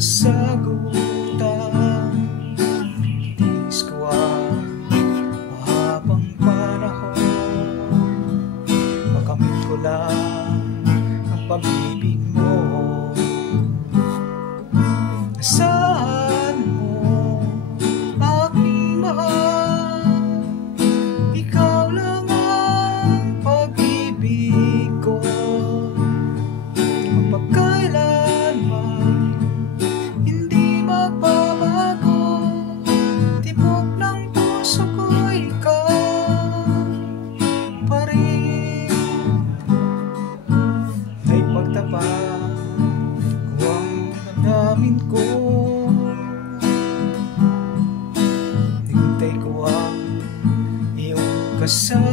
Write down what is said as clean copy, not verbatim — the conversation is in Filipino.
kasagutan. Tiis ko ang mahabang panahon, makamit ko lang ang pag-ibig mo. Nasaan mo, aking mahal? Ikaw lang ang pag-ibig ko. Magpakailanman hindi magbabago, tibok ng puso ko ikaw pa rin. Ay pagtapat ko ang damdamin ko, hintay ko ang iyong kasama.